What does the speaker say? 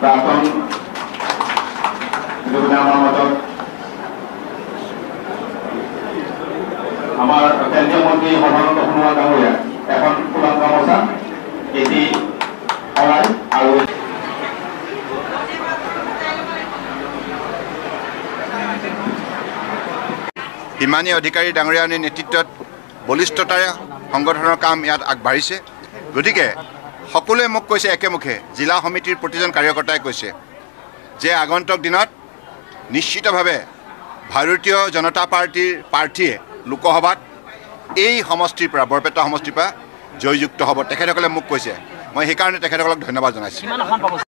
প্ৰাক্তন আমাৰ কেন্দ্ৰীয় মন্ত্ৰী সৰ্বানন্দ সোণোৱাল ডাঙৰীয়া এখন ফুলাম গামোচা এটি শৰাই আৰু হিমানী অধিকাৰী ডাঙৰীয়াৰ নেতৃত্বত বলিষ্ঠতাৰে সংগঠনৰ কাম ইয়াত আগবাঢ়িছে। গতিকে সকলোৱে মোক কৈছে একেমুখে, জিলা সমিতিৰ প্ৰতিজন কাৰ্যকৰ্তাই কৈছে যে আগন্তুক দিনত নিশ্চিতভাৱে ভাৰতীয় জনতা পাৰ্টিৰ প্ৰাৰ্থীয়ে লোকসভাত এই সমষ্টিৰ পৰা বৰপেটা সমষ্টিৰ পৰা জয়যুক্ত হ'ব। তেখেতসকলে মোক কৈছে, মই সেইকাৰণে তেখেতসকলক ধন্যবাদ জনাইছোঁ।